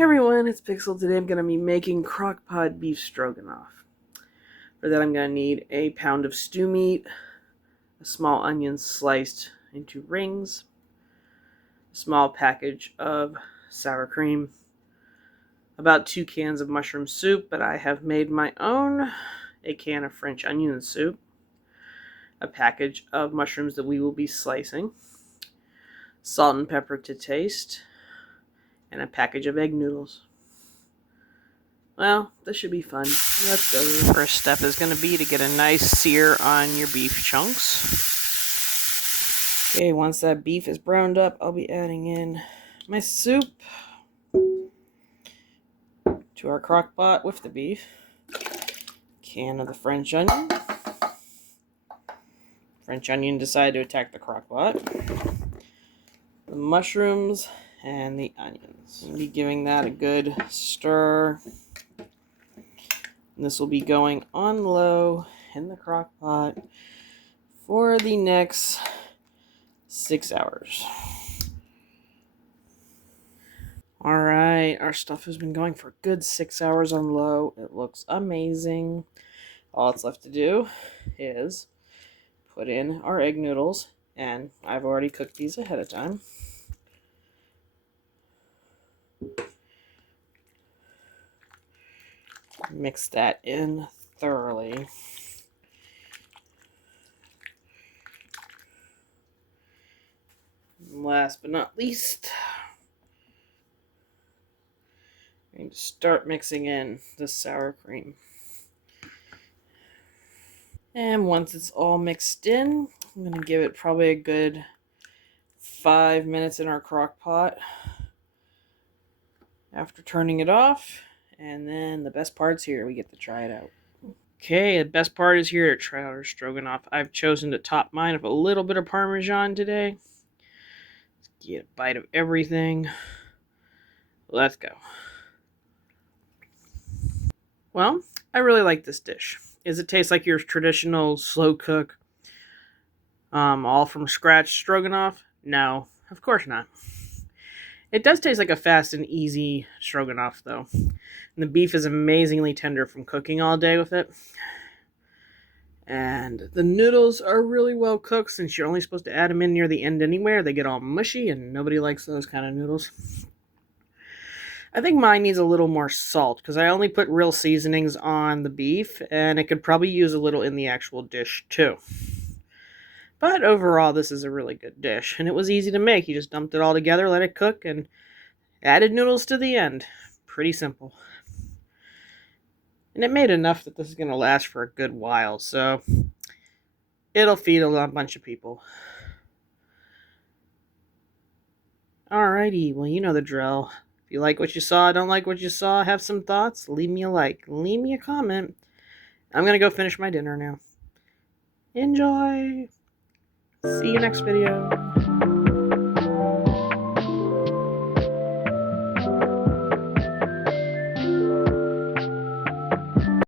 Hey everyone, it's Pixel. Today I'm going to be making crock pot beef stroganoff. For that I'm going to need a pound of stew meat, a small onion sliced into rings, a small package of sour cream, about 2 cans of mushroom soup, but I have made my own, a can of French onion soup, a package of mushrooms that we will be slicing, salt and pepper to taste, and a package of egg noodles. Well, this should be fun. Let's go. The first step is going to be to get a nice sear on your beef chunks. Okay, once that beef is browned up, I'll be adding in my soup to our crock pot with the beef. Can of the French onion. French onion decided to attack the crock pot. The mushrooms and the onions. I'll be giving that a good stir. And this will be going on low in the crock pot for the next 6 hours. Alright, our stuff has been going for a good 6 hours on low. It looks amazing. All it's left to do is put in our egg noodles, and I've already cooked these ahead of time. Mix that in thoroughly. And last but not least, I'm going to start mixing in the sour cream. And once it's all mixed in, I'm going to give it probably a good 5 minutes in our crock pot after turning it off. And then the best part's here. We get to try it out. Okay, the best part is here to try out our stroganoff. I've chosen to top mine with a little bit of Parmesan today. Let's get a bite of everything. Let's go. Well, I really like this dish. Does it taste like your traditional slow cook, all from scratch stroganoff? No, of course not. It does taste like a fast and easy stroganoff, though. And the beef is amazingly tender from cooking all day with it. And the noodles are really well cooked, since you're only supposed to add them in near the end anywhere. They get all mushy, and nobody likes those kind of noodles. I think mine needs a little more salt, because I only put real seasonings on the beef, and it could probably use a little in the actual dish, too. But overall, this is a really good dish, and it was easy to make. You just dumped it all together, let it cook, and added noodles to the end. Pretty simple. And it made enough that this is going to last for a good while, so it'll feed a bunch of people. Alrighty, well, you know the drill. If you like what you saw, don't like what you saw, have some thoughts, leave me a like, leave me a comment. I'm going to go finish my dinner now. Enjoy! See you next video.